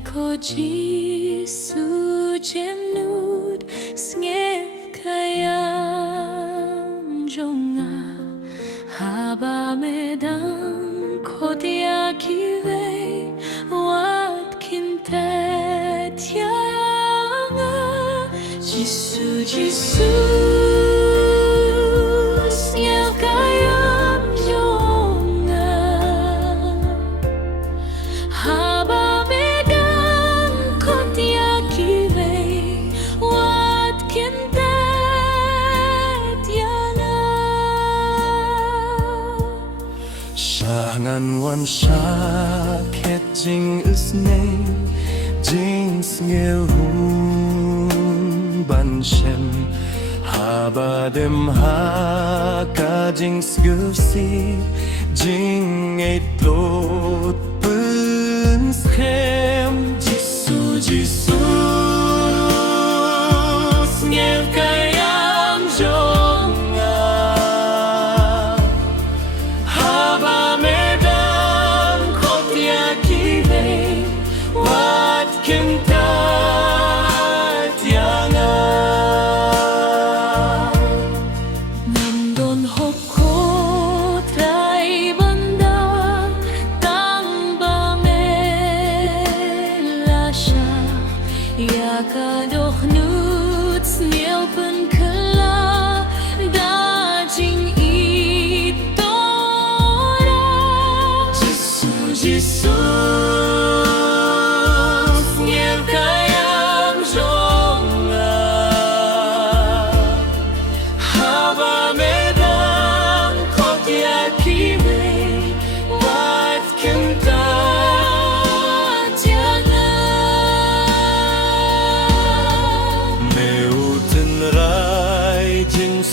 ko Giêsu chém nút nghe kayam jonga haba medan kodia kive wat kintet yanga Giêsu Giêsu nghe kayam jonga haba Sangan wan shaket jing usne jing snge hun ban shem haba dem ha ka jing sgusi jing et lot bun schem Giêsu Giêsu snge kayam jonga Kadoch nut snel pen kela dajing itora Giêsu Giêsu snel kayam jonga haba medan kotia kive wat kenta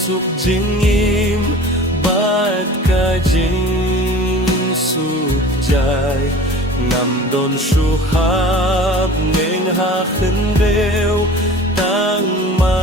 suk jing im bat ka jing suk jai ngam don shu hab nên ha khin bêu tang ma